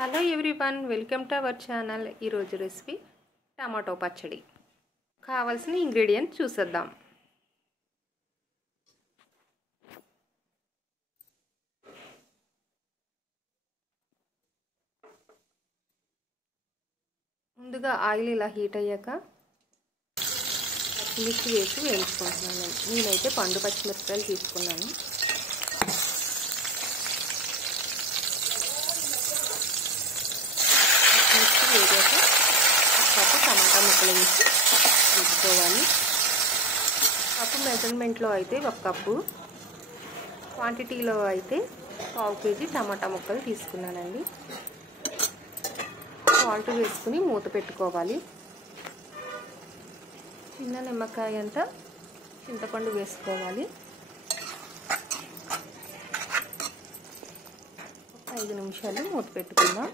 Hello everyone, welcome to our channel. ఈరోజు recipe tomato పచ్చడి. కావాల్సిన ఇంగ్రీడియంట్స్ చూసేద్దాం. ముందుగా ఆయిల్ ఇలా హీట్ అయ్యాక పచ్చిమిర్చి వేసి వేయించుకుంటున్నాను. నేనైతే పండు పచ్చిమిరపకాయలు తీసుకున్నాను. వేగాక ఒక కప్పు టమాటా ముక్కలు వేసి వేసుకోవాలి. కప్పు మెజర్మెంట్లో అయితే ఒక కప్పు, క్వాంటిటీలో అయితే 1/2 కేజీ టమాటా ముక్కలు తీసుకున్నానండి. సాల్ట్ వేసుకుని మూత పెట్టుకోవాలి. చిన్న నిమ్మకాయ అంతా చింతపండు వేసుకోవాలి. ఒక 5 నిమిషాలు మూత పెట్టుకుందాం.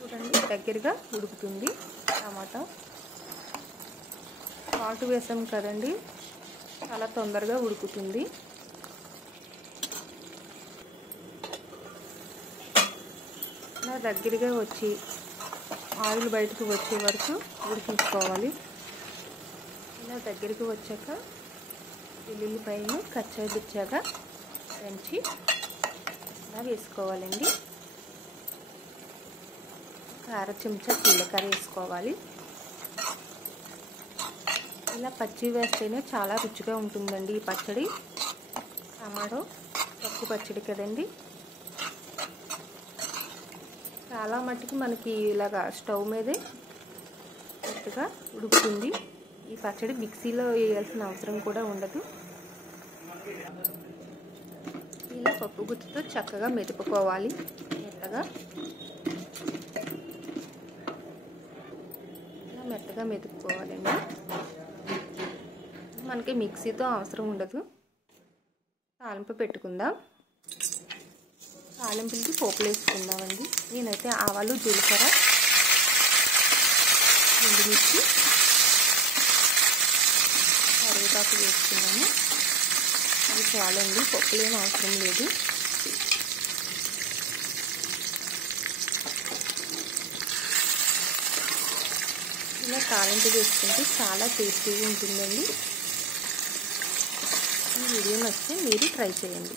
చూడండి, దగ్గరగా ఉడుకుతుంది టమాటా. సాల్ట్ వేసాం కదండి, చాలా తొందరగా ఉడుకుతుంది. ఇలా దగ్గరగా వచ్చి ఆయిల్ బయటకు వచ్చే వరకు ఉడికించుకోవాలి. ఇలా దగ్గరికి వచ్చాక వెల్లుల్లిపాయలు కచ్చాగా దంచి ఇలా వేసుకోవాలండి. 1/2 చెంచా జీలకర్ర వేసుకోవాలి. ఇలా పచ్చి వేస్తేనే చాలా రుచిగా ఉంటుందండి ఈ పచ్చడి. టమాటో పప్పు పచ్చడి కదండి. చాలా మట్టుకు మనకి ఇలాగా స్టవ్ మీదే గట్టిగా ఉడుకుతుంది. ఈ పచ్చడి మిక్సీలో వేయాల్సిన అవసరం కూడా ఉండదు. ఇలా పప్పు గుత్తితో చక్కగా మెదుపుకోవాలి. మెత్తగా మెతుక్కోవాలండి. మనకి మిక్సీతో అవసరం ఉండదు. తాలింపు పెట్టుకుందాం. తాలింపులకి పోపులు వేసుకుందామండి. నేనైతే ఆవాలు, జీలకర్ర, ఎండుమిర్చి, కరివేపాకు వేసుకున్నాను. అది చాలండి, పప్పులు ఏం అవసరం లేదు. ఇలా తాలింపు వేసుకుంటే చాలా టేస్టీగా ఉంటుందండి. ఈ వీడియో నచ్చితే మీరు ట్రై చేయండి.